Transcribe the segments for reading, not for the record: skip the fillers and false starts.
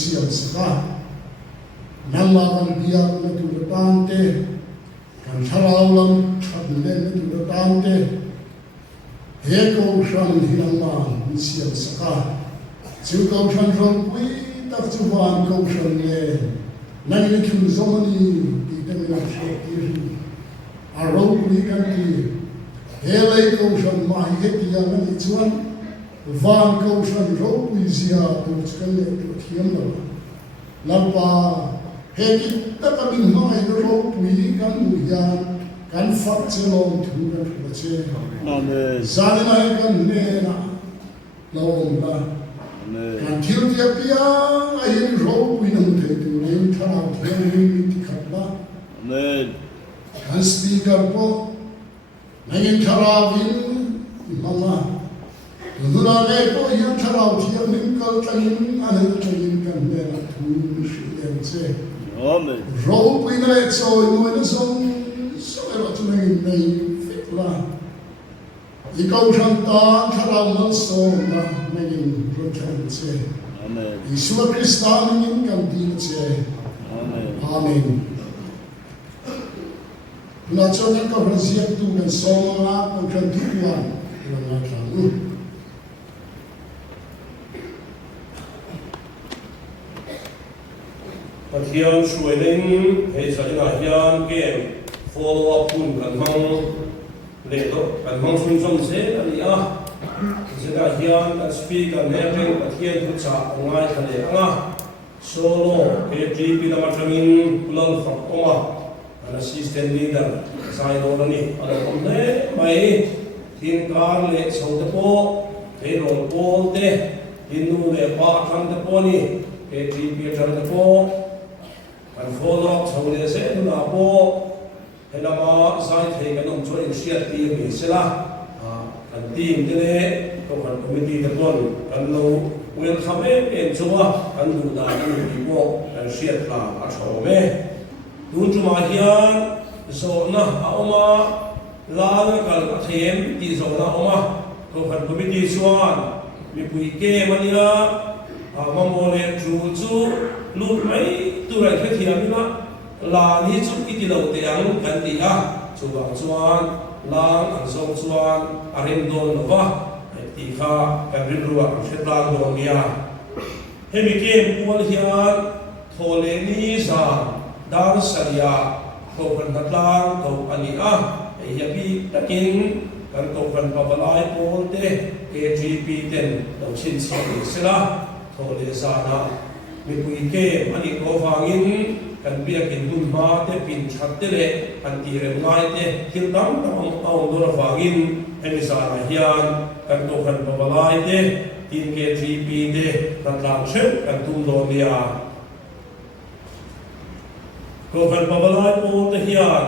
siam saka nalla kan biak na tu tante kan thalaulam thadlen na tu tante he ko shan hinama siam saka chu ko shan ron pui tak chu wan ko shan le nang ni thun zomani ti te na sho ti aro pui kan ti he lai ko shan ma he ti ya ni chuan van ko shan ro pui zia tu kan le tu thiam lo lampa he ki ta ka bin mai ro pui kan mu ya kan fat che lo thu na thu che amen zani mai kan ne na lo ba kan thil dia pia ai ro pui na mu the tu le tha na thiam ni ti khat ba amen kan speaker po nangin tharawin mama Duna le ko yan tharaw thiam nin kal tangin anan tangin kan ne na thu shi em che amen ro pui na le choi mo na song so ero tu nangin nei fit la I ko shan ta tharaw man so na nangin ro chan che amen Isu Krista nangin kan din che amen amen na chona ka braziak tu kan so na ko kan tu wan na thalu Hian suailin hei salina hian game follow up kun kan hang le do kan hang sun som se ani a zena hian kan speak kan helping pathian thu cha ngai khale anga solo ke tp na matangin kulal kham oma an assistant leader sai do ni ala omne mai tin kar le sauta po he rol pol te hinu le pa kham te po ni ke tp thar te po kan follow up chawle se na po helama sai thei kan om choi share ti mi sela kan team te ne ko kan committee te ton kan lo welcome en chuwa kan du da ni po kan share la a chawme dun chu ma hian so na a oma la na kal a them ti zo na oma ko kan committee chuan mi pui ke mania a mamole chu lut mai turan khe thiam na la ni chu iti lo te ang kan ti a chuwa chuan lang an song chuan arim don lova ti kha kan rin ruwa khetla do nia hemi ke pol hian thole ni sa dar saria ko kan hatlang ko ani a ya bi takin kan ko kan babalai pol te KGP ten lo chin si sila thole sa na mi pui ke ani ko wangin kan bia kin dun ma te pin that te le kan ti re ngai te thil dam tam au do ra wangin eni sa na hian kan to kan babalai te tin ke GP te kan tlang shet kan tum do nia ko kan babalai po te hian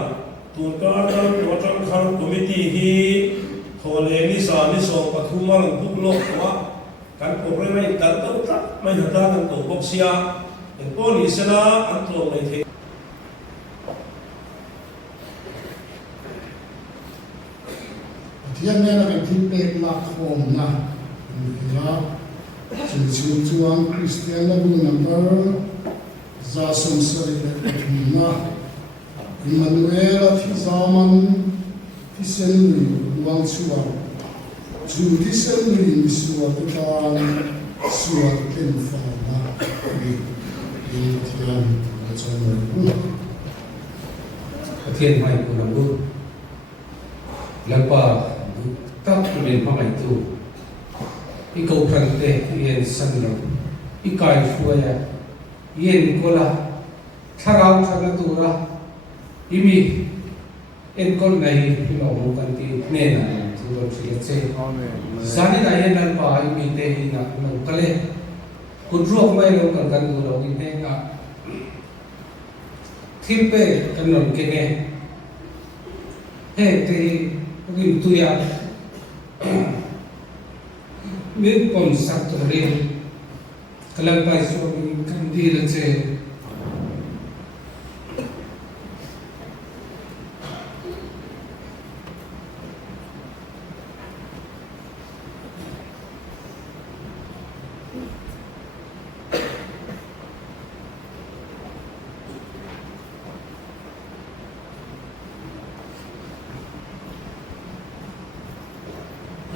tur ka kan to tang khar committee hi thole ni sa ni so pathumar buk lo wa kan program ai kan to ta mai hata kan to boxia en poli sela an to mai the thiam ne na kan tin pe la khom na ya chu chuang Christian la bu number za som sari le na Emmanuel fi zaman fi sen wang chuang chu ti sen ni suwa ta suwa ken fa na ni thiam na chon na thiên mai của nam bu lapa tak tu den pa mai tu I ko prante yen san lo I kai fuaya yen kola tharau thana tu ra imi en kol nai no mo kan ti ne na tu ro chi che sani da yen nan pa imi te na no kale kudrok mai lo kan kan tu lo in he nga Thipe kanon kene he te rin tuya min pon sakto rin kalang pai so kan dira che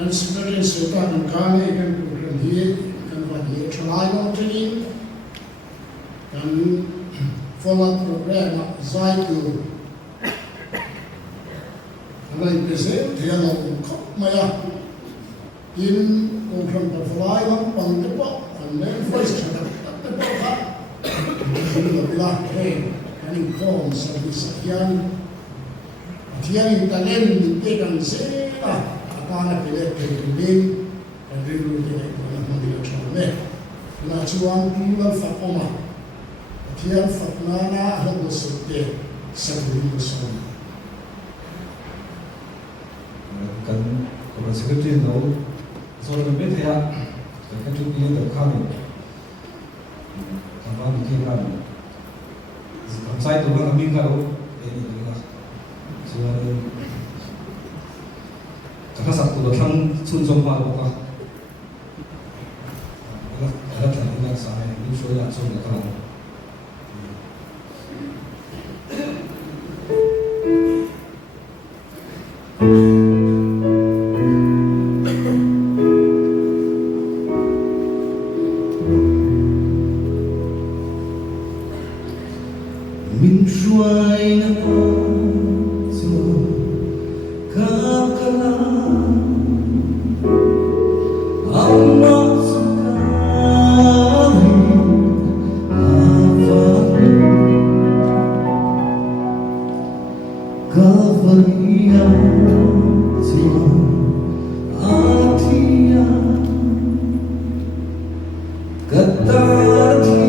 kan sinarin seta kan kane kan program hi kan wat ni thlai no training kan follow program zai tu anai pese thialo khop maya in program ta fly lam pang te pa an ne voice ta te pa kha ni la bila he kan in com service yan thiang talent ni te kan se ta kana pele te bin kan rilu te ko na mo dilo chone na chuan pinal fa oma thiang fatna na ho so te sabri so kan ko secretary no so the bit ya kan tu ni da kha ni kan ba ni ke kan kan sai tu kan min ka ro ni ni so kan sa tu thang chun som pa ko ka ala ta ni na sa ni so ya so ni ka mình xoay nó rồi khắp cả ông nó sẽ Kavaria Atia Katati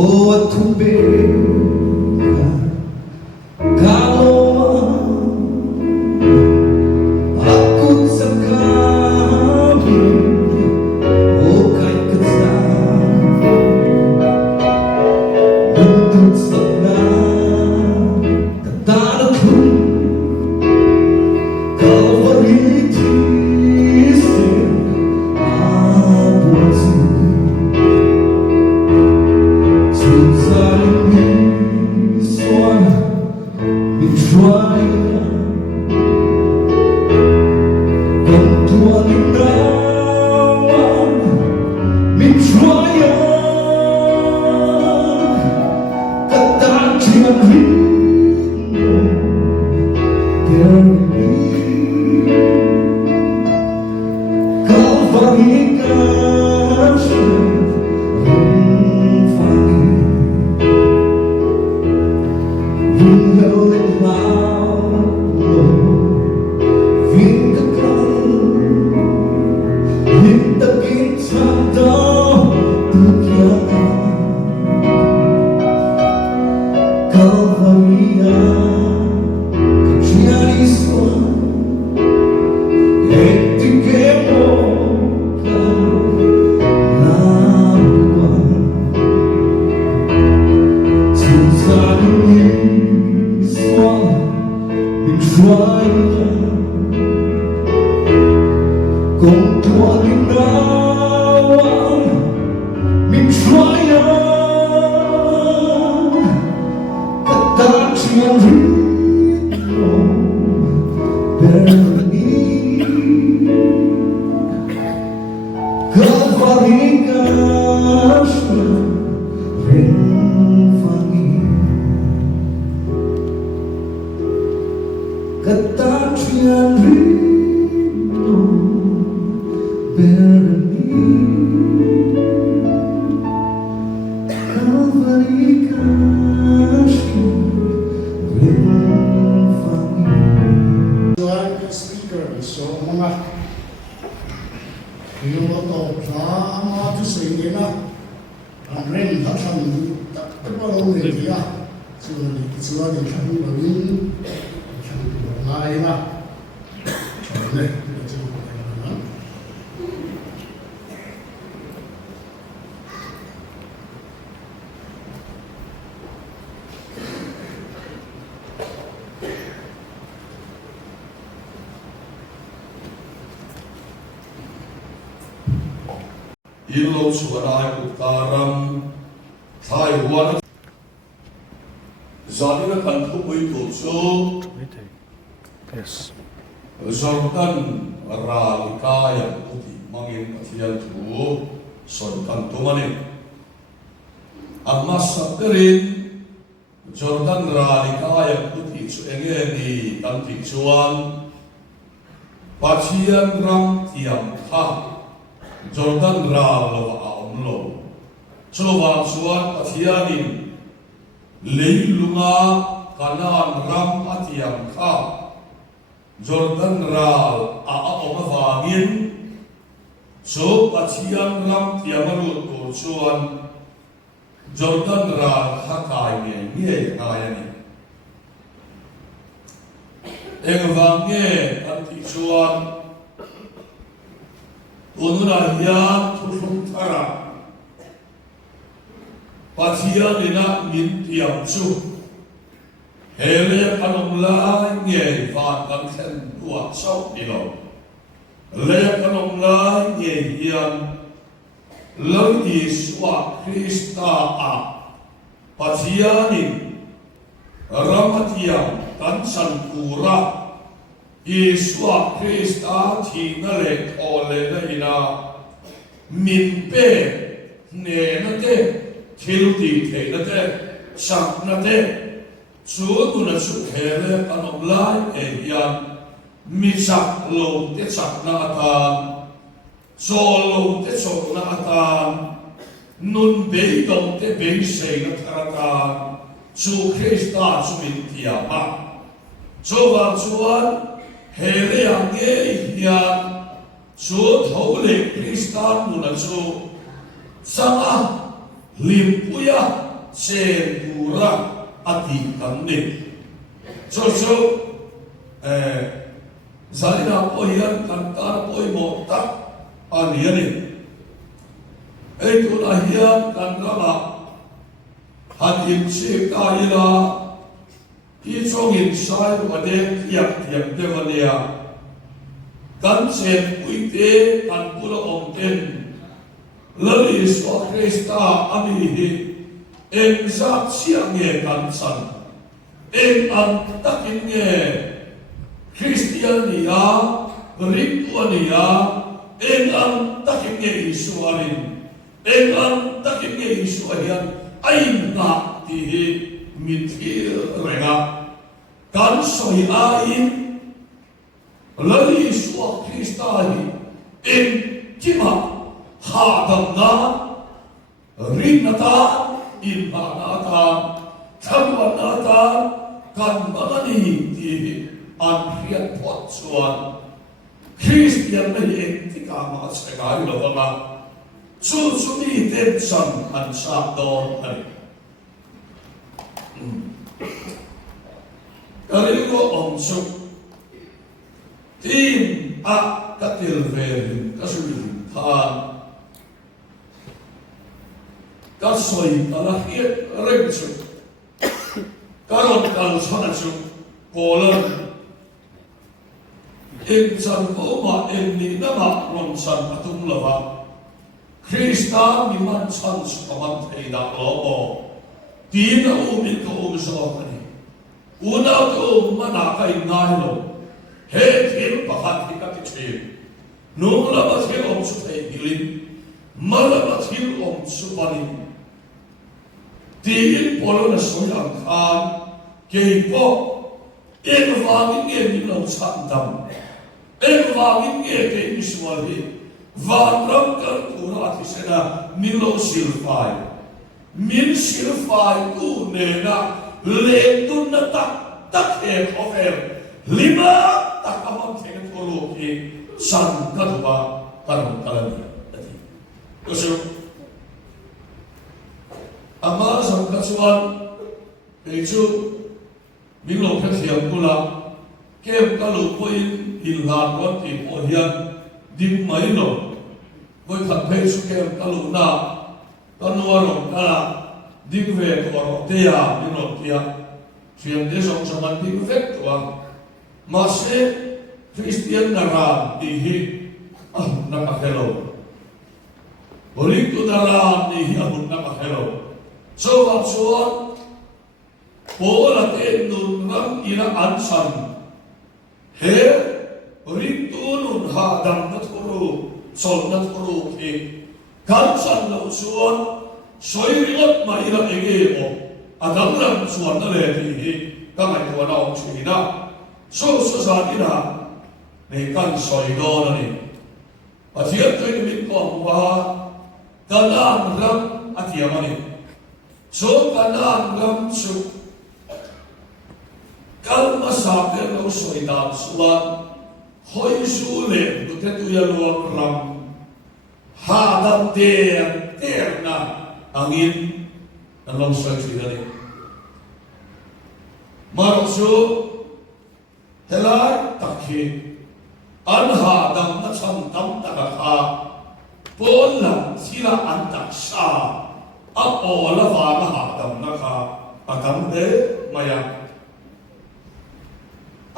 Oh, tu bela, kalau aku sekali, oh kai kesal, untuk senang kataku, kau beri tisi abuasi. Cùng tua những đau mình xoay tất cả chuyện ritmo berani kevarigasnya rinfangi ketajian ritmo berani kevarigasnya rinfangi. Join the speaker so mga yung to sa chuan in thang lovin thang tur ngai na chone chu na in lo chuanai putaram thai huan zanina kan thupui tu chu yes Jordan ralikaya uti mangin pathian thu son kan tumani amma saperin Jordan ralikaya uti chu enge ni kan ti chuan pathian ram tiam kha Jordan ral lo aom lo chuwa chuan pathianin leilunga kanan ram atiam kha Jordan ral a oma vangin chu pathian ram tiamaru tu chuan Jordan ral hakai nge ngayani engwange anti chuan unura hian thulum thara pathian ina min tiam chu hele kanom lai nge van kan khen tua sau ni lo le kanom lai nge hian lo Isua Krista a pathianin ramatiam kan san kura Isua Krista thina le thole le ina min pe ne na te thil ti the na te sak na te Chúa tu là sự hệ lệ anh ông lai hệ hiền mi chặt lâu te chặt na tan cho lâu te cho na tan nun bế đồng te bế say na thara tan Chúa Krista Chúa min tiam ma Chúa vang Chúa hệ lệ anh nghe hiền Chúa thấu lệ Krista mu là Chúa sang a lim puya sen pura ati kamne so zalina pohian kantar poi mo tak aniani ei tu la hian kan rama hatin se ka ila ki chongin sai wa de tiak tiak de vania kan chen uite kan pula om ten lali so Krista ami hi em giác siang nghe kan san em an takin nghe Christiania rituania em an takin nghe Isuarin em an takin nghe Isuarian ai na ti hi mithi renga kan soi ain lali Isua Krista hi em kima hadam na rinata in nata thamwan nata kan magani ti an riat pot chuan Christian mai en ti ka ma segai lo ma chu mi ten san an sa don ani karigo om su tim a katil verin kasuli han các soi là hiện rèn sự các luật cần soạn sự cổ lần in san cổ mà in ni na mà lòng san atung là vậy Krista mi man san sự man thầy đã lo bỏ tin là in có so này una to mà na cái nai lo hết thiên bạc thì các cái chuyện nung là bắt thiên ông sự thầy bilin mà là bắt thiên ông sự panin tin polo na soi ang khan ke po en wangin nge ni lo san dam en wangin nge ke Isual hi van ram kan pura thi sena min lo silfai min silfai tu ne na le tun na tak he khofer lima tak amam theng tholo ki san ka ba karam kalani ati usu ama sam kachuan peju mình lộc hết hiệp cô là kem cả lục với in hạt con thì ô hiền đinh mấy rồi với thật thấy số kem cả lục na con nuôi rồi cả là đinh về của họ tia đinh rồi tia chuyện để sống trong anh đinh vết của mà sẽ Christian Naran đi hi na cả hello Balik tu Naran đi hi na cả hello so vào xuống bố là tên nôn răng ina an san he rin tu nun ha dam na thuru sol na thuru ki kan san lo suan soi riot ma ina ege o adam ram suan na le ti hi ka mai ko na ong chi na so sa ina ne kan soi do na ni a thiam toi ni min ko wa kanan ram athiam ani so kanan ram su kalma sakhe lo soidam suan hoi su le tu te tu ya lo ram ha dam ter na angin an lo sai chi dani mar su helai takhi an ha dam na cham dam ta kha pon lam sila an tak sa a o la va na ha dam na kha atam de maya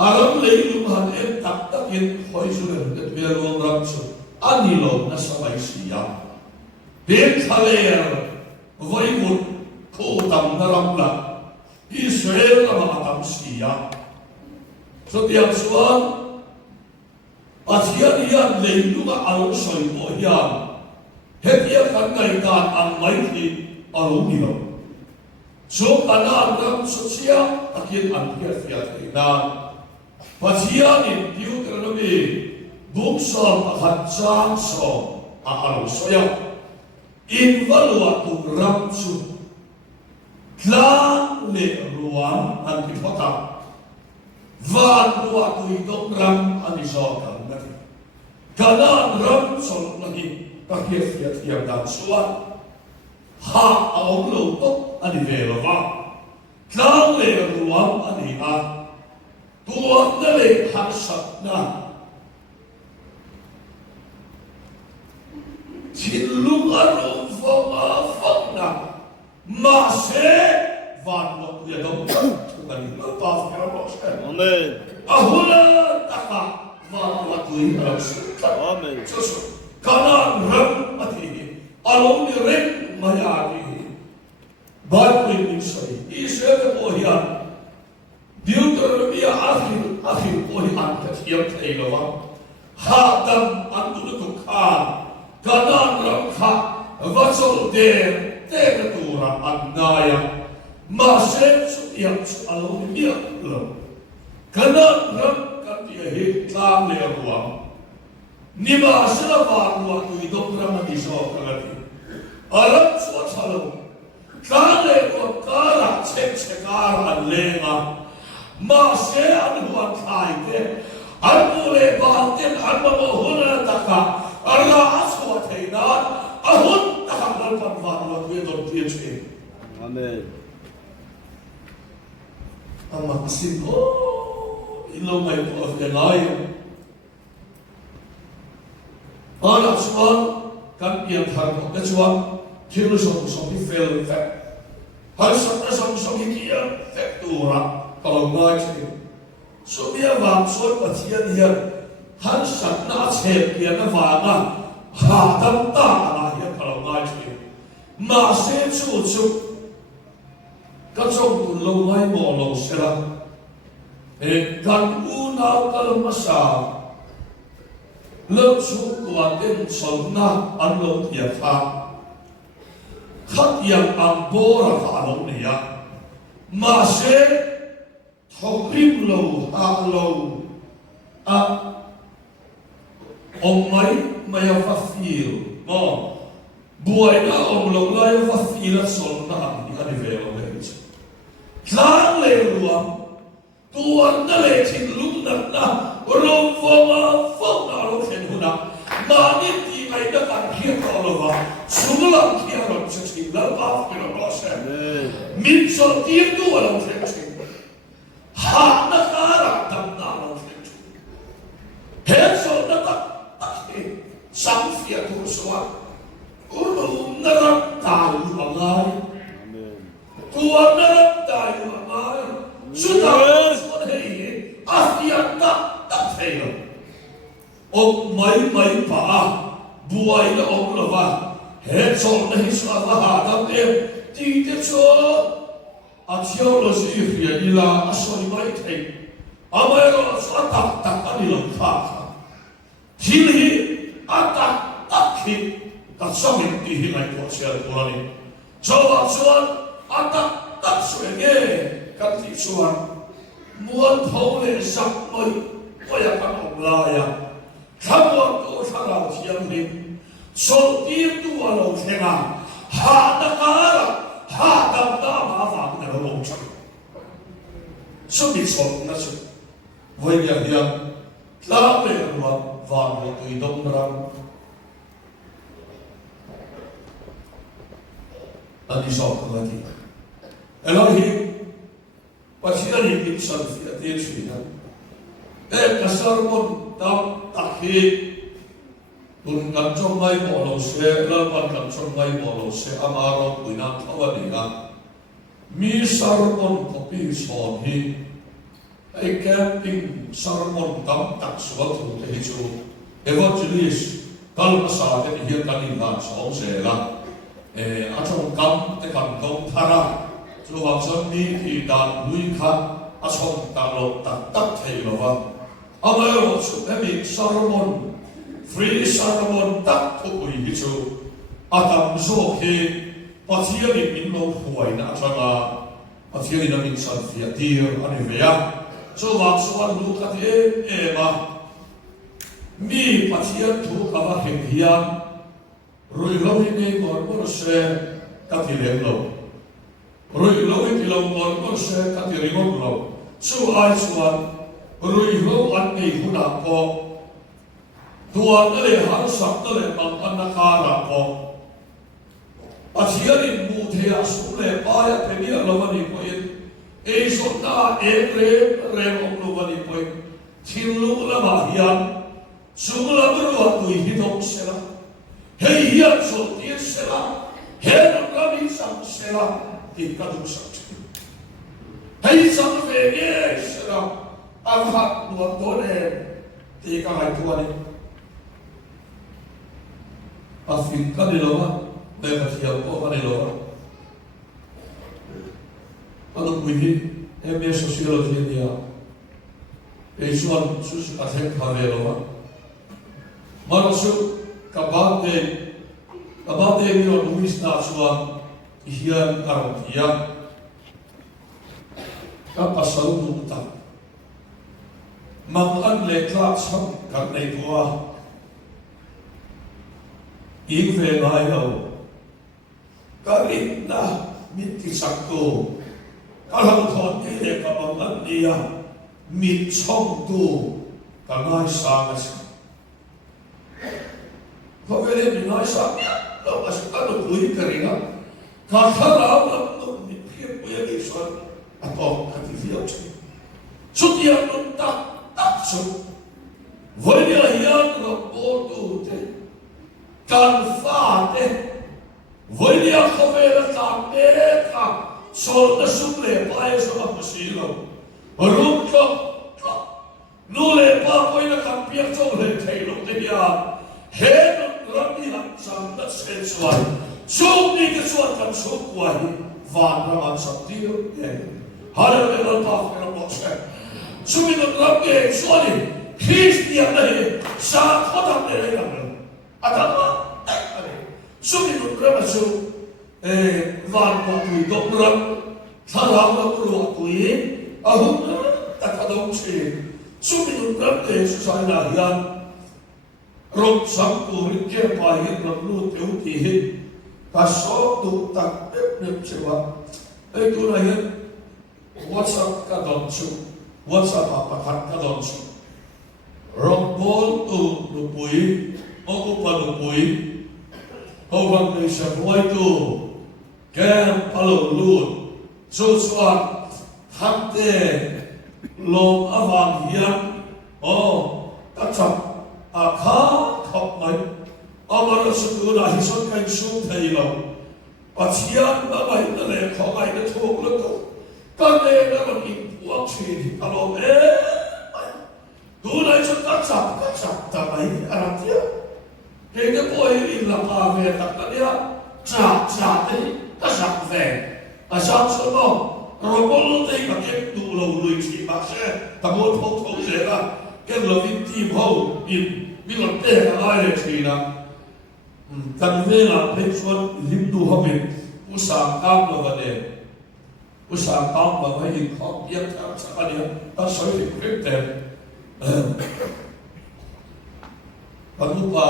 alam lấy lung han em tak tak in hoi su le de bia long ram su ani lo na sa mai si ya ben thaler voi mut ko tam na ram la Israel la ma tam si ya so tiang suan Asia dia le lung al soi mo ya hetia kan ngai kan ang mai ki alo ni lo so kana ram su sia akin an pia fia na Pasian in Deuteronomy book som akat sang som aalo soya in valua tu ramsu klan le ruang an kipota van lua tu idong ram an isokan nati kanan ram sol lagi kakir fiat yang dan suan ha aong lo tok an ivelova klan le ruang an iha tuan na le harsat na Chinlung arong fong na ma se van lo ya dong tuan ni pa fa ro se Amen. ahula taka van lo tu ro se Amen. so kana ram ati along ni rem maya ni ba ku ni sai Israel ko hian Deuteronomy akhir poli angkat yang terlalu hadam antu tu kha kanan ram kha vasol tura annaya masem su yang along dia lo kanan ram kan dia he tam le ruang ni ma sala ba ruang tu idok ram di so kalati alam so chalo kale ko kara chekar allenga ma se an huan khai te an mule ban ten an ma mo huna taka arla aswa theina ahun taka ral pan van lo tu don tie che Amen. ama sin o ilo mai ko of the lion ala swan kan pian thar ko ke chuan thil so so ki fel fa har so ki kia fa tu ra kalau ngai che so bia vam so pathian hian han sat na che kia na va na ha tam ta na hian kalau ngai che ma se chu chu ka chong tu lo ngai mo lo sera e kan u na kal ma sa lo chu kwa den son na an lo tia tha khat yang ang bo ra fa lo ne ya ma se thong rim lo ha lo a ông mấy mày phát phiêu mà buổi đó ông lâu nay phát phiêu là son na đi ăn về ông đấy tháng lệ luôn tuần đó lệ chín lúc nặng na rồi phong nào lúc hiện hụt na mà những gì mày đã làm kia đó là vào xuống làm kia làm chuyện gì là bao nhiêu là bao nhiêu mình so tiền tu làm chuyện gì ông mấy bà buổi nó ông là và hết chọn này sao mà hạ đam em đi tiếp cho chiếu là gì vậy là soi mấy thầy mày nó sao tắc anh đi làm khác thì tắc khi ta xong mình đi hiện lại của xe của anh cho tắc suy nghe các thị xuân muốn thấu lên sắc mới bây giờ các ông lại tham quan tổ chức nào thiêng liêng số tiền tu ở lâu thế nào hạ đắc mà vàng này lâu chắc số tiền số nó sẽ với nhà hiền làm để làm vàng một tùy đông ra anh đi sau cái gì anh nói hi và chỉ là những sản phẩm tiền suy nghĩ em cái sản phẩm tam đặc hi tuần cần trong ngày bỏ lô xe là ban cần trong ngày bỏ lô xe amaro tuổi nam thâu anh đi mi sản phẩm copy son hi ai camping sản phẩm tam đặc số thủ thế chú evangelist kalau pasal ini hian kan ingat song se la trong kam te kan dong thara chu wang son ni thì dan lui kha trong ta lo tak thei lo wa amaro chu emi Solomon free Solomon tak thu ui hi chu atam zo khi pathian ni min lo huai na changa pathian ni min san fia tir ani veya chu wang son lu kha the ma mi pathian thu kama hian rồi lâu đi ngồi một xe các thị liên lâu rồi lâu đi lâu ngồi một xe các thị liên lâu chú ai xuân rồi lâu anh đi hú đạp po tuan đó là hắn sắc đó là bằng anh đã khá đạp po pathian đi mua theo số lệ ba ya phải biết lâu anh đi quay ấy số na rem ông lâu anh đi quay thiên lúc là mà hiền chúng là bữa đó tuổi hi đông sẽ là hei hiền số tiền sẽ là hei nó có đi sang sẽ là thì các chúng sang hei sang về nghe sẽ là ăn hạt luộc tốt đẹp thì các hành thua đi phim cái gì đó đây là thiệp có cái gì đó các đồng quý em biết sociology gì à cái chuyện suy nghĩ thêm phá về đó mà nó sự các bạn đây như là Louis na chuan hiền karong hiền các pasal đủ ta mang ăn lệ lạc xong các này qua in về lại đâu các ít na mít thì sắc tu các hàng thon đi để các mang ăn đi à mít xong tu các ngay sang có vẻ như nói sao đâu mà sẽ có tuổi cái gì đó còn thằng nào là nó bị phiền bởi vì sao còn cái gì đó xuất hiện nó tắc xuất với điều hiền là vô tu thế cần pha thế với điều không phải là làm thế cả số nó sung lệ bài số mà xí đâu lúc cho nô lệ ba coi là làm việc trong lệ thầy lúc thế ya hết Rabbi ham sam dat sen suai so ni ke suat kan so kuai van raman sabtiu hara de la pa ke lo se so mi Rabbi suai Christian ne sa khotam ne ya atama so mi Rabbi so van ko tu do ram tharam lo ko kui ahum ta kadong se so mi Rabbi so sai la yan rộp sáng của những kia bài hiện lập lưu thiếu thị hình cả số tụ tạc bếp nhập chế vật đây tôi là hiện WhatsApp cả đòn chú WhatsApp hạ khăn cả đòn chú rộp bốn tụ lục bụi ô cụ bà lục bụi ô bằng người sẽ quay tụ kèm bà lục luôn chú soạn thăm tê lộn á vàng hiến ô các chọc khá học này mà nó sự tự là hy sinh cảnh xuống thầy lòng và chiếm nó vậy nó lệ khó ngày nó thuộc nó tục con này nó còn in quốc chuyện thì ta lo tu này cho cắt chặt ta này ăn tiếc cái bôi in là pa về tập cái đấy chặt đấy ta chặt về ta chặt số nó rồi có lúc đấy cái đủ lâu lùi chỉ bác sẽ ta muốn thâu dễ là cái là vinh tim hậu in vì là tệ là ai để chỉ là cần về là phải xuân lim đủ hợp mình u sáng cam là vấn đề u sáng cam là phải in khó biết theo sao cái này ta soi thì quyết định và lúc mà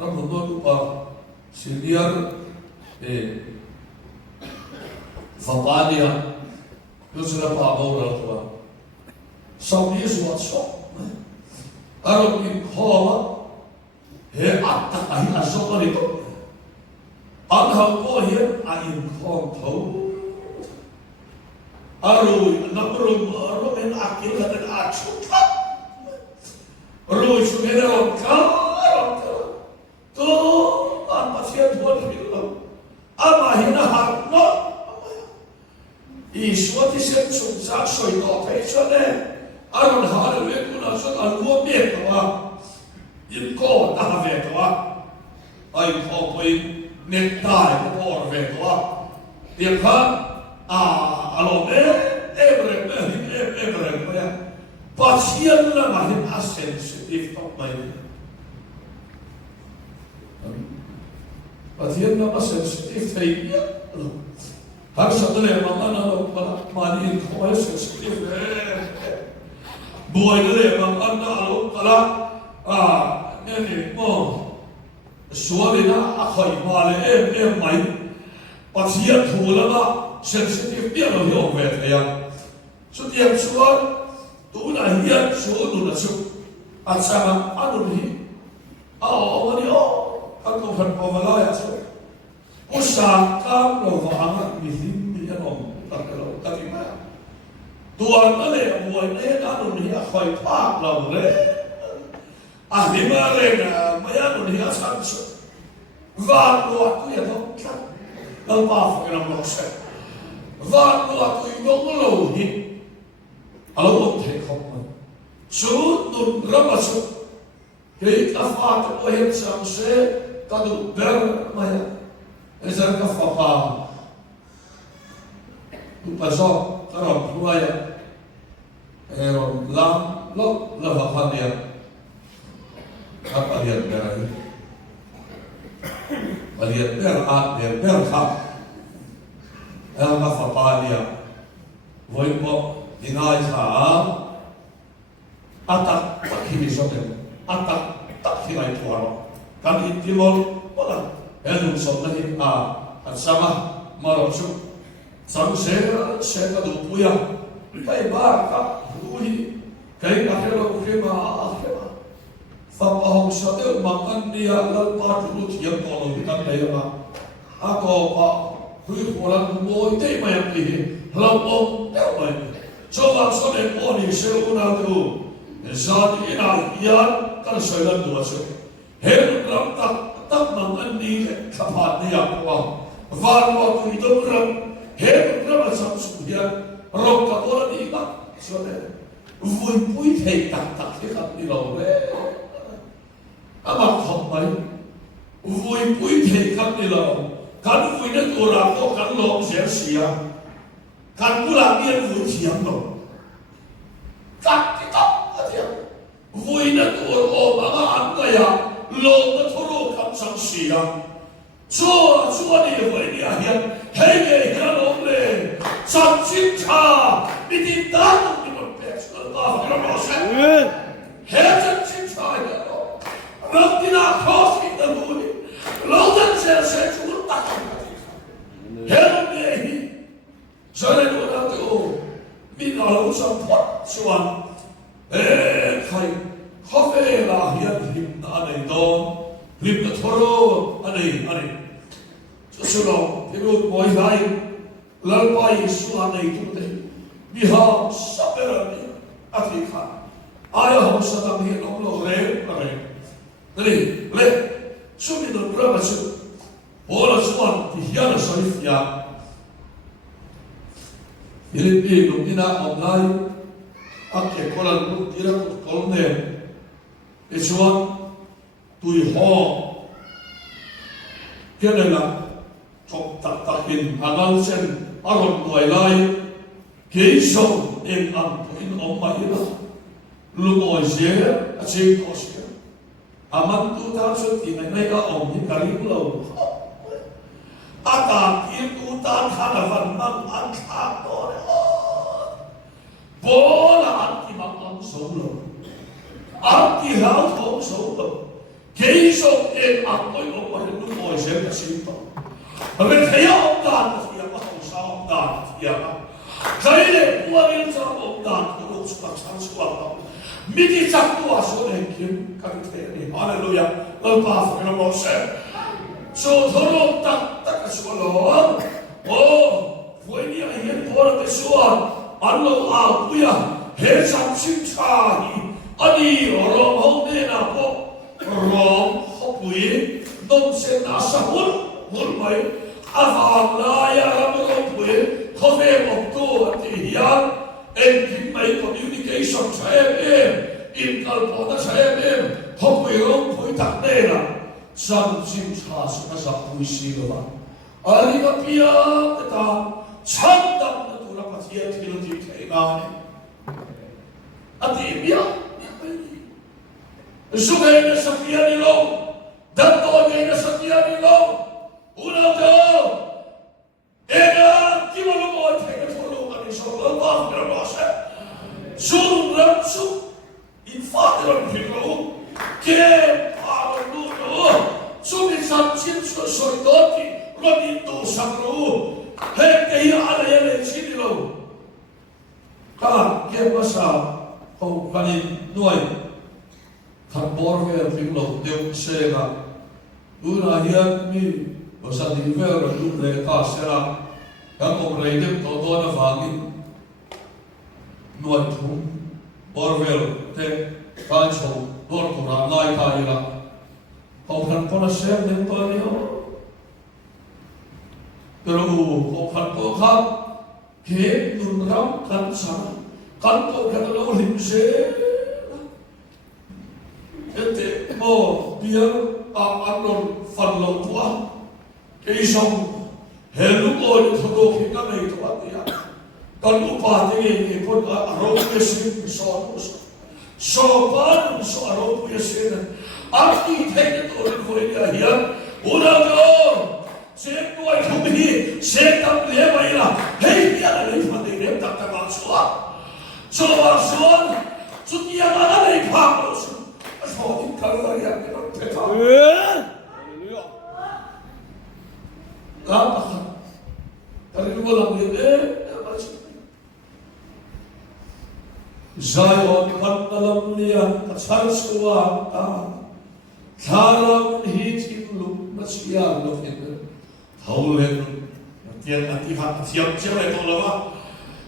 nó muốn nói lúc mà senior và ba dia nó sẽ là ba bao rồi thôi sauนี้สวดศพอารมณ์อินคอมะเฮอัตตะอินศพอะไรตัวอันเขาก็เห็นอินคอมเขาอารมณ์นับรวมอารมณ์เป็นอากิลเป็นอาชุดรู้ชุดเป็นอารมณ์เขาตัวอันมาเสียทวนผิดแล้วอามาเห็นอาหารเนาะอีสวดที่เส้นสุดจากสวยต่อไปชนเนี่ยอารมณ์หาเรื่องคุณอาศัยอารมณ์เบียดตัวยินก็ตาเวทตัวไอ้พอไปเน็ตได้ก็พอเวทตัวเดี๋ยวข้าอารมณ์เอเบรมเนี่ยปัจจัยนั้นมาเห็นอาเซนสิทีฟต่อไปปัจจัยนั้นมาเซนสิทีฟไทยเนี่ยหากสัตว์เลี้ยงมันนั่นมาดีเขาให้เซนสิทีฟเลยบัวเลี้ยงมันนั่นเราตลาดเนี่ยนี่มั้งสวนนี่นะอาคอยมาเลยไหมปัจจัยถูกแล้วนะเซนสิทีฟเนี่ยเราเห็นเวทเลยสุดท้ายสวนตัวไหนเหี้ยสวนดูนะสุดอาจารย์อันนี้วันนี้อันก็พันพอมาแล้วสุดอุตสาหกรรมเราวางมีสิ่งมีอารมณ์ตั้งแต่เราตั้งที่มาตัวนั่นแหละบัวเนี่ยนั่นนี่คอยพากเราเลยที่มาเลยนะไม่ยันนี่ชั้นสุดวางตัวตัวอย่างนั้นเราบ้าฟังเราบอกเสร็จวางตัวตัวอย่างนั้นเราหินเราต้องเทคอมันสุดนุ่นรับมาสุดเฮ้ยอาฟ้าตัวเห็นสังเสกก็ดูเบลมาEzan ka fapa tu pasok tarap huaya eron lam lok lavakania apa lihat berai lihat berat lihat berat el ka fapa dia voi mo dinai sa atak takhi soten atak takhi lai tuaro kan itimol wala Elum sotahin at sama marosyo sang seka dupuya kay baka huli kay akero kema fapahong sa tel makan niya lalpatulut yang tolo ikan tayo na ako pa hui kulang mo ite mayang ihi lamong tayo may so ang sonen po ni seuna tu zani ina iyan kan soilan duwa siya hen ramtak tắc bằng anh đi khắp hạt đi học qua và mọi người đông râm hết rất là sẵn sàng hiện rồi cả tôi đi bắt cho nên vui vui thầy tạc thế khắp đi lâu đấy bác học mấy vui vui thầy khắp đi lâu cắn vui nó tôi làm có cắn lộn xéo xìa cắn tôi làm yên vui xìa rồi cắt cái tóc vui nó tôi ôm mà ăn cái à lộn nó thôi không sang xì à chúa đi với đi à hiện hay về hiện ông lệ sang xin cha đi tìm ta không đi một bè sờ ta phải làm sao xem hết chân xin cha hiện đó lúc đi nào khó xin được vui lâu chân sẽ chúa tắt hết ông lệ cho nên tôi đã tự mình ở lâu sang thoát xuân thầy khó phê là hiện hình đã này đó Lim na thoro ani susulo pero boy hai lalpai su anei tu te biha saperani afrika aya ho satam hi no lo re le su mi no brava su ola suan ti hiana soifia Filipi lumina online ake kolan lu tira kolne esuan tui ho kenela chok tak takin anal sen aron nuai lai keiso en am in ommaila lu oi je a che kosia aman tu ta so ti nei ga om ni kari lo ata ki tu ta khana van mam an kha to bola an ki mam am so lo an ki hao thong so lo keiso en am oi omma lu oi je a che to ave thaya om da ti ma ho sa om da ti ma Kaya uwagin sa omdan kung sukat sa suwag miti sakto aso nekim kagiteri hallelujah lalpasa ng Mose so thorong tak kasulong pwede ayan pora pesuan ano puya hesam simsahi ani orong hongde na po orong hopuyi nong sen asahul hulmay avang laya ramorong puyi Kove mokto at iyan en kimay communication sa in kalpona sa hopwirong po'y taknera sa simsas na sa puisi ba ali ka piya kita sandang na tulak at iyan kilutin kailangan at ibiya sugay na sa piya nilo datogay na sa piya nilo unang daw Ega kimo mo take follow ani so Allah na masa sun ramsu in father pilo ke paru no sun samchin so soidoti rodito sakro he ke ala ele chidilo ka ke masa ko kani noi kan borve pilo de sega una hian mi Osa di vero lu le kasera yang operate to na vangin nuai thum borvel te kancho dor to na nai ta ila ophan pona ser den to ni ho pero ophan to kha ke nun ram kan sa kan to ka lo lim se ete mo biar anon fan lo tua Isong helu ko thodo kita nei to atia kan upa tingi ko aro yesin so pan so aro yesin aki thek to ko ya hian unago se ko ai thumi se tam le baila hei ya le phate ne tak tak ma so dia na nei pha ko so tin kala ya ke no te fa Apa? Kalau kita bilang apa sih? Zion dalam liang asal suara, dalam hidup manusia loh itu, taulen, nanti hati siap siapa itu lama.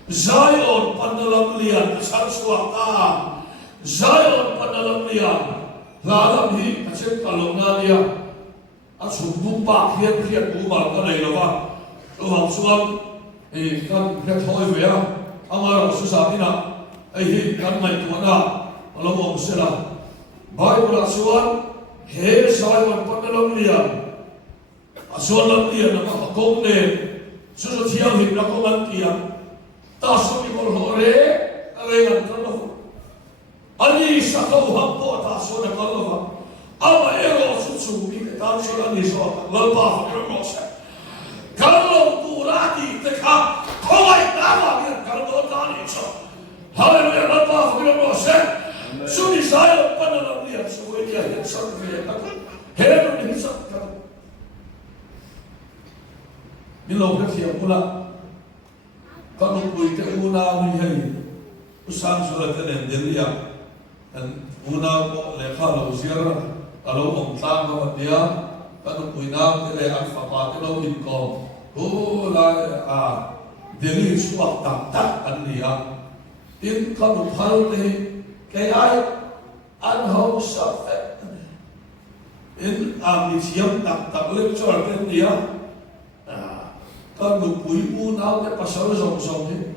Zion dalam liang asal suara, Zion dalam liang, dalam hidup asal kalau nadia. Asal bumpa kian bumal kan lagi lama, orang suam, kan kian thoi via, amar susah ni nak, kan main tu mana, kalau mau berselah, baik orang suam, saya pandang lian, suam lian nama kau ni, susah tiang hidup kau nantian, tak suami kau hore, alengan kalau, ani sakau hampo tak suami kalau, apa ero suami Tam sudah nisok, lepas berproses. Kalau turati tekak, kau nama dia kalau tadi so. Haleluya, lepas berproses. Sudah saya pernah lihat semua dia yang seperti itu. Heran ini sangat. Ni loh siapa pula? Kalau kita una mihai, usaha sudah terendam dia. Dan una lekal usiara. Kalau orang sama dia, kalau punya dia alfabet kalau income, lah jadi suatu tak kan dia. Tin kalau hal ni kayak anhau safet, in amisiam tak lecture kan dia. Kalau punya dia pasal song ni,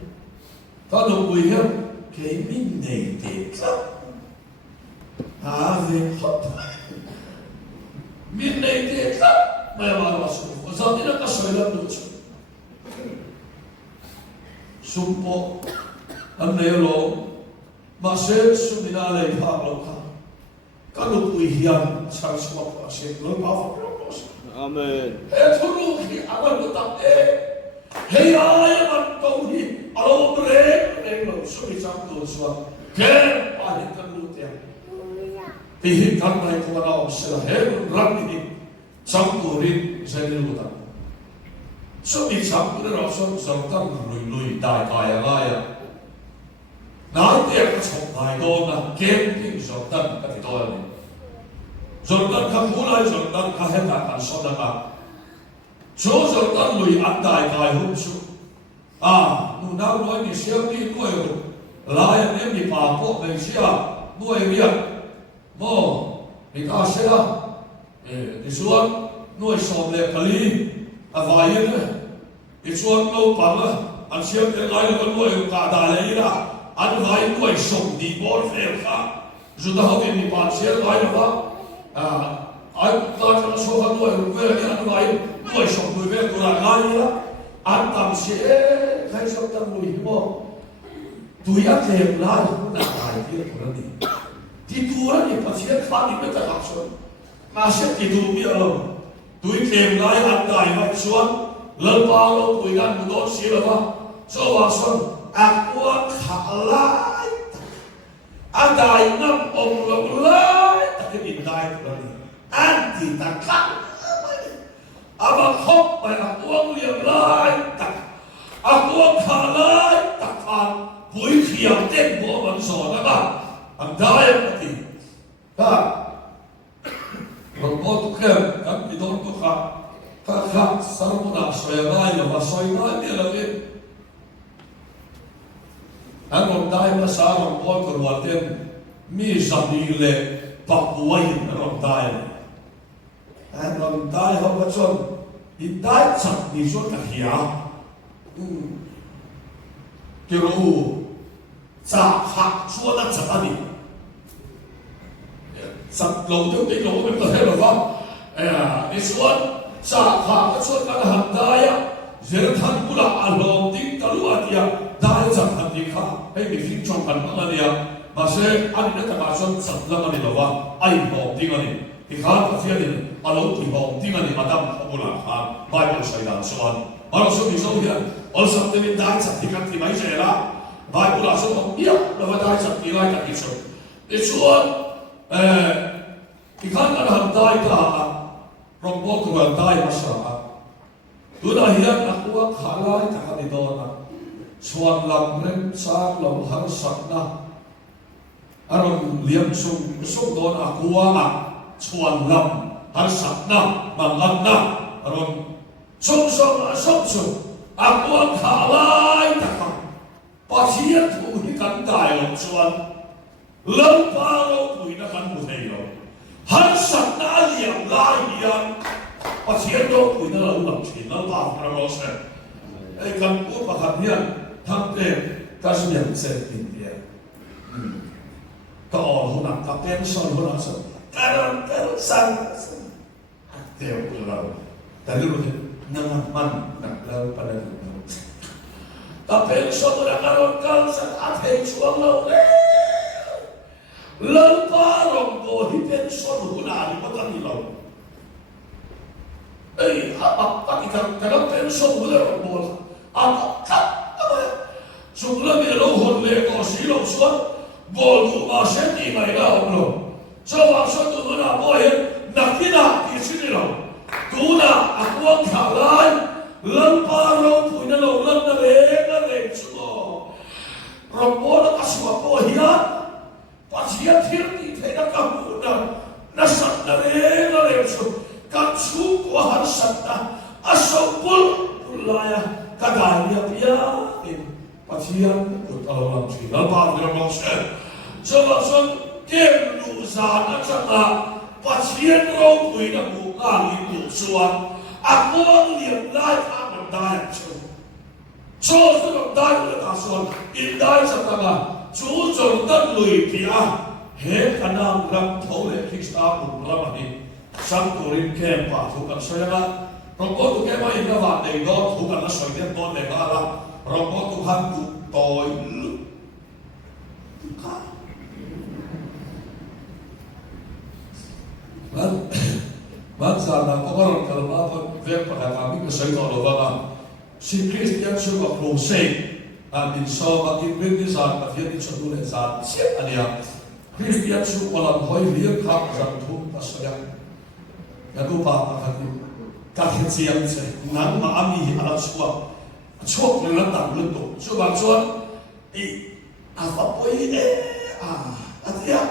kalau punya cái mình này để lắm về hấp mình này để lắm mà vào sụp và sau đó nó soi lắm được sụp bộ anh này rồi mà sẽ sụp đi ra lại phá lâu khác các lúc uy hiểm sang sụp và sẽ lớn bao nhiêu Amen. Hết thuru khi anh vẫn tập thế hey ai mà câu đi alo bरे bरे lo sụp đi sang đồ xuống cái ai hết thằng lu tiền thì hiện thằng này không nào sẽ là hết răng đi sang đồ đi sẽ đi lu tập sụp đi sang đồ đó sụp sang thằng lùi đại cài lại à nói tiền cái chồng đại đô là kiếm tiền sụp tăng cái gì đó này Jordan khang mulai Jordan kahen akan saudara. Jordan lui andai kai humsu. Nu nau noi ni siam ni noi ru. Layan em ni pa po nei sia. Noi rian. Mo ni ka sela. Ni suan noi som le kali. Avayen. Ni suan lo pa la. An siam le lai lo noi ka da le ira. An vai noi som di bor fe kha. Judah ni pa sia lai la. Anh ta cho số các người về cái anh vậy người sống người về tôi là ngay đó anh tạm sẽ khai sống tâm người hiểu không tôi ăn thêm lại cũng là đại việc của nó đi thì tôi là những bác sĩ phát đi với tất cả số mà sẽ thì tôi biết rồi tôi thêm lại anh đại vậy xuống lần bao lâu tôi ăn một đôi xí rồi số vào xuống anh uống khá lại anh đại năm ông lộc lại cái gì đại của nó anti takkan abang hok bai akuang liam lai tak akuang khalai takkan pui khiam ten bo man so na ba am dai pati ha ron bo tu kem kam ti don tu kha sarmona soya bai lo soi bai ni la ve an ron dai ma sa ron bo ko wa ten mi zami le pakuai ron dai anh còn đại học vật xuân thì đại sập đi xuống cả hiểu kiểu giả học xuống đã sập đi sập lâu trước tí lâu mình có thể là không đi xuống giả học vật xuân các hàng đại á giờ thằng cũng là ăn lồng tiếng ta lúa thì đại sập hàng đi khác hay bị phim trong phần mà này mà sẽ anh nó cả bà xuân sập lắm này là không ai lồng tiếng này thì khá là phía này alo thì bom tiếng anh mà đâm không là khá Bible say đàn xuân mà nó số bị số hiện ở sắp tới đại sắp thì các thì mấy giờ là Bible là số không biết là phải đại sắp thì lại cả cái số cái xuân thì khá là hàng đại cả trong bộ của hàng đại mà sao tôi đã hiện là cũng khá lại cả cái đó là xuân làm nên sáng làm hàng sắp na anh liêm sung sung đó là cũng chuan lam har sat na mangan na ron song akuan khalai taka pathian thu hi kan dai lo chuan lam pa lo pui na kan mu thei lo har sat na liam lai hian pathian do pui na lo lam thin na pa ra lo se ai kan pu pa khat hian thang te ka smian se tin dia ka or hu na ka pension hu na so Karon sang Teo pulau tadi lu man nak lau pada tapi suatu karon kal sang athei suang lau lampa rombo hipen suatu guna di kota ni lau apa kita pen suatu guna rombo apa sudah ni lau hon le ko si lau suat bol tu masih ni mai lau lau cho vào số tụi nó bôi nặc cái nào thì xin đi đâu tụi nó akuang khảo lại lần ba lâu tụi nó lâu lần nó về số rồi bố nó cắt xóa bôi hiền bắt hiền thiên thì thấy nó cầm bút nó sạch nó về số cắt xuống của hắn sạch nó sâu bul lại cái đại nghiệp ya bắt hiền tụi nó làm gì lần ba tụi nó làm sao cho vào số Kem lu sa na changa pathian ro pui na mu ka li lu suan akuang liam lai ka man dai chu so so dai le ka suan in dai sa ta chú chọn đất lùi kia hết khả năng làm thấu lệ khi ta cùng làm gì sang cổ rin kem và thu cần xoay ra rồi có tụ cái máy nó vào đây đó thu cần nó xoay đến đó để nó làm rồi có tụ hắn tụ tội bạn sao là córon kalau apa việc pada kami kesulitan loh bang si Christian suka crusade in so makin British saat dia di suatu saat siapa dia Christian suka dalam hoi dia kap jantung pasal yang lupa hati kaki siap saya nang maami alam suka cok dengan tak lentuk coba cuan apa pun ini artinya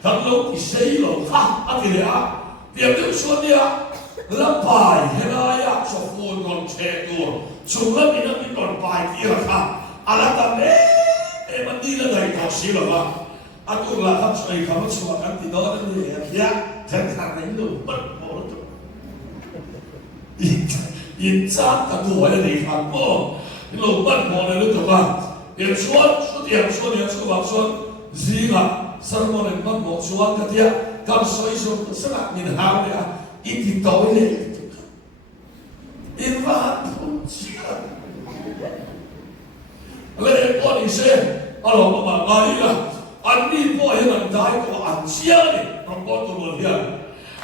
kalau isai lo artinya dia tu suat dia lepai helaya sofun non cetur sungai ini non pai dia kah alat ane mandi lagi kau sila bah aku lah saya kamu suat kan tidak ada dia jangan itu berburu tu insan tak dua ada di kamu lo berburu itu bah dia suat dia suat zila sermon yang berburu suat ketia kalau soal sangat minham dia itu tahu ni invat siapa leh orang ini kalau mama baiklah andi boleh mendai kau ansia ni orang tu boleh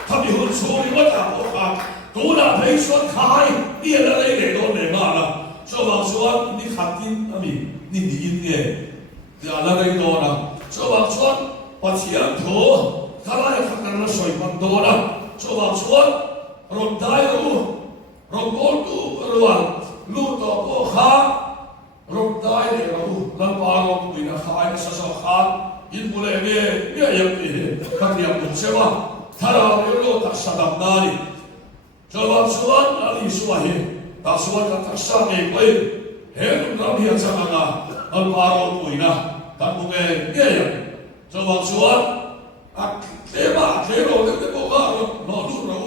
tapi orang suami macam apa tu nak pergi kai dia dah leh tu ni mana suami ni khatin kami ni dia dia dah leh tu na suami pasien tu kalau yang kena soi pandora, coba cuan, rondai rongol tu ruang, lu toko ha, rondai lu, lampau tu ina khai sesahat, in boleh dia yang ini, kaki yang tu sewa, thara lu tak sadam nari, coba cuan ali suahi, tak suan tak sahih baik, hendak nabi jangan lampau tu ina, tak boleh dia yang, coba cuan Lema, lero, lete bogar, no duro.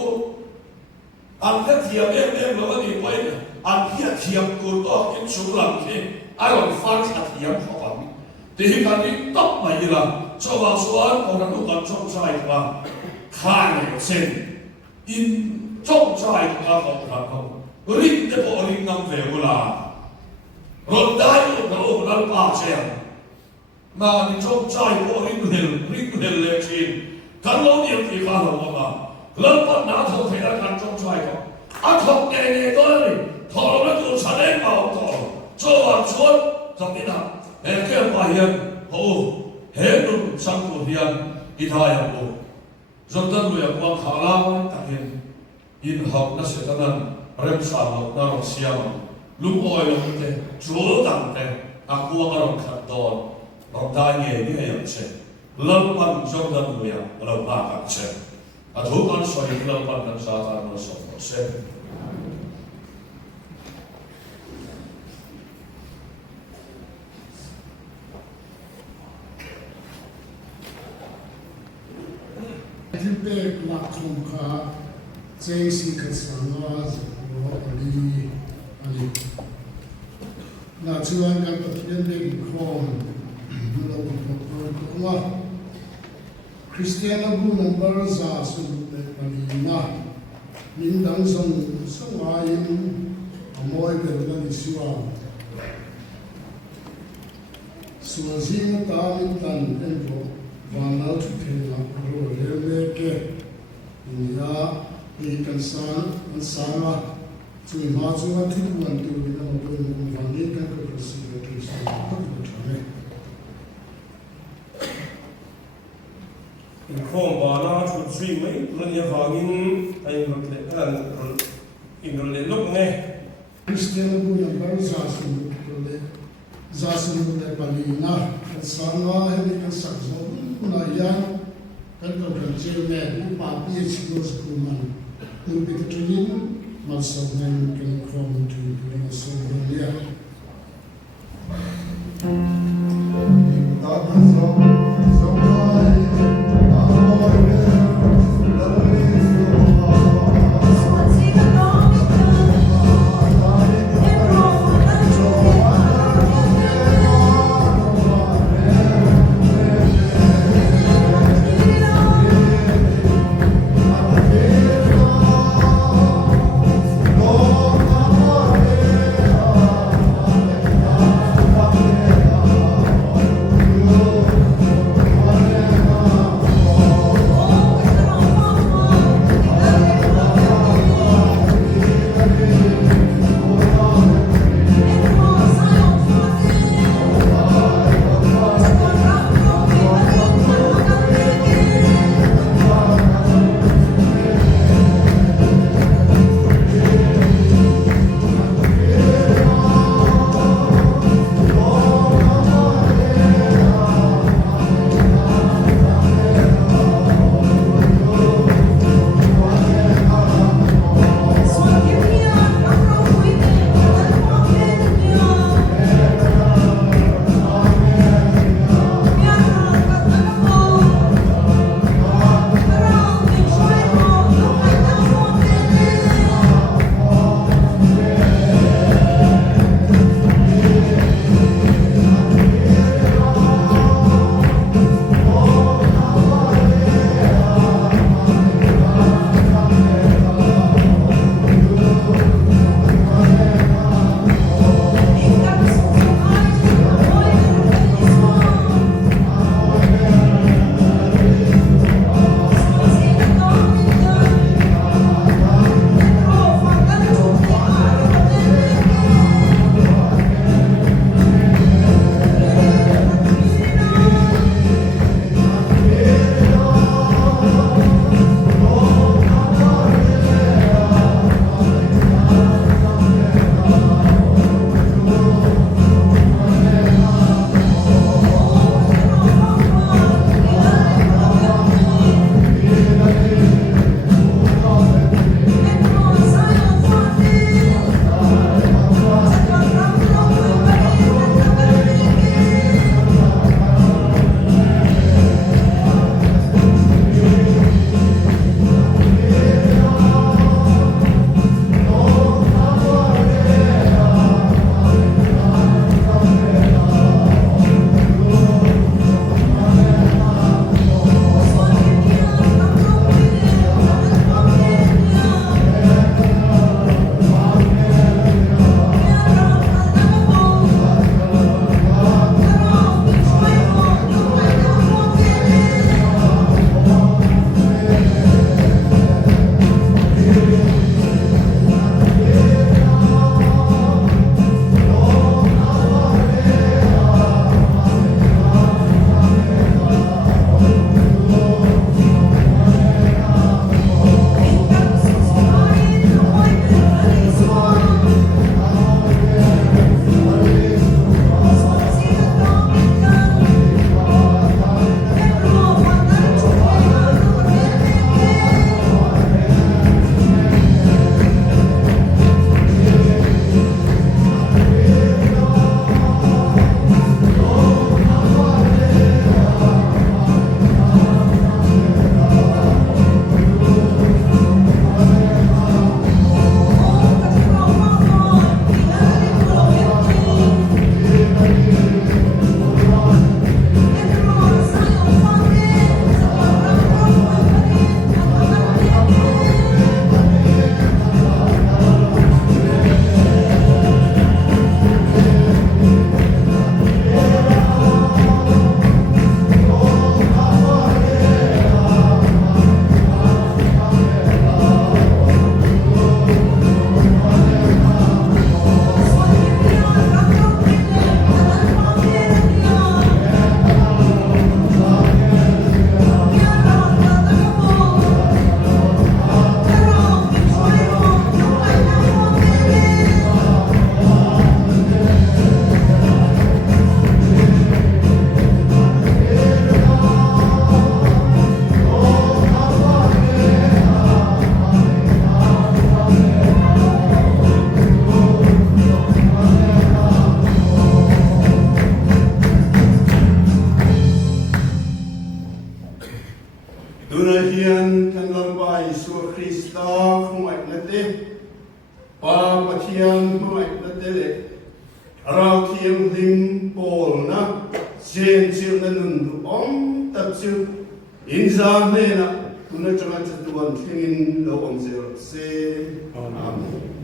Angkat tiap em lawan di poin. Angkat tiap kurdo kin sulam ke. Ayon fans tiap kapan. Dehi kami top majilah. Coba suan orang tu kan cong cai ba. Kan sen. In cong cai ba kau kau. Ring de po ring ngam vegula. Rodai lo dal pa sen. Mà thì trong trai có rinh huyền lệ chín cắn lâu nhiều thì khá là mà lớn bắt ná thâu thể đã cắn trong trai có thọc nghề đó đi thọ nó tụ sản em vào thọ cho vào chuốt trong cái nào để kia bài hiền hồ hế nụ sang cổ hiền ít hai học hồ dân tân luyện quang khả lao đặc hiện in học nó sẽ tân rem sản học nó rộng xiêm lúc ôi là không thể chúa tặng thế quang rộng khát đòn orang tanya ini yang saya lempan jordan yang lempan saya atau kan saya lempan dan saat saya Tipe lakum ka cesi kesana zero ali na cuan kan patien ding krom Christian abu number za su palina min dang song songain amoy berda disiwa suazin ta min tan enro vanal tu thela ro lele ke inya ni kansan ansana tu ma chu ma thu man tu ni na mo ni vangi kan ko si ke Christian ko thame in khom bana chu chui mai lan ya hangin ai mak le kan in le lok nge Christian abu number za su le palina sanga he kan sakzo na ya kan ko kan che me ni pa pi chi go school man tu bi tu ni mal so men kan khom tu ni so ya Tuna hian kan lalba Isu Krista khumai na te pa pathian khumai na te le rau thiam lim pol na chen chil na nun du om tak chu in za me na tuna changa chatuan thingin lo om zero se amen